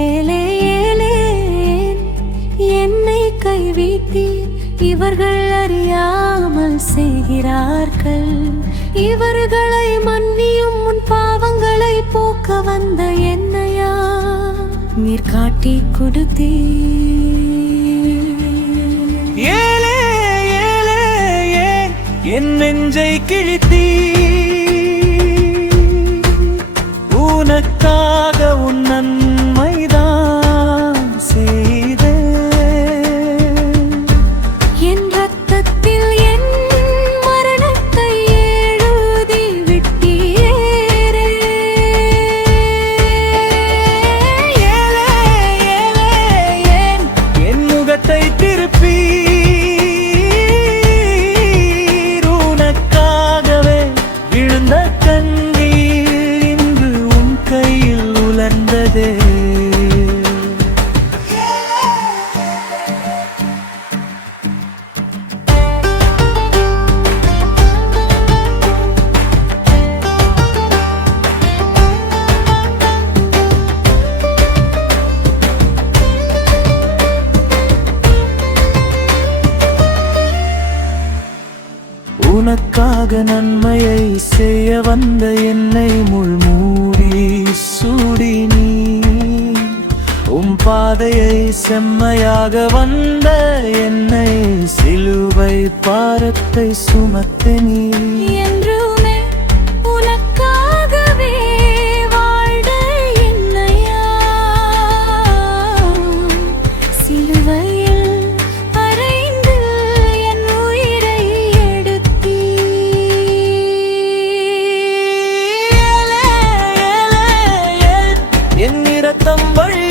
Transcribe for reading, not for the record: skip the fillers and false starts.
ஏலே ஏலே என்னை கைவிட்டீர், இவர்கள் அறியாமல் செய்கிறார்கள். இவர்களை மன்னியும் உன் பாவங்களை போக்க வந்த என்னையா நீர் காட்டி கொடுத்தீர். ஏலே ஏலே என் நெஞ்சை கிழித்தீர், உனக்காக உன் நன்மைதான் செய்தேன். என் ரத்தத்தில் என் மரணத்தை எழுதி விட்டீரே. ஏலே ஏலே என் முகத்தை திருப்பீர், உனக்காகவே விழுந்த கண்ணீர் இன்று உன் கையில் உலர்ந்ததே. உனக்காக நன்மையை செய்ய வந்த என்னை முள்மூடி சூடி நீ பாதையை செம்மையாக வந்த என்னை சிலுவை பாரத்தை சுமத்த நீ என்றுமே உனக்காகவே வாழ்ந்த என்னையா சிலுவையில் அறைந்து என் உயிரை எடுத்தீர். என் இரத்தம் வழி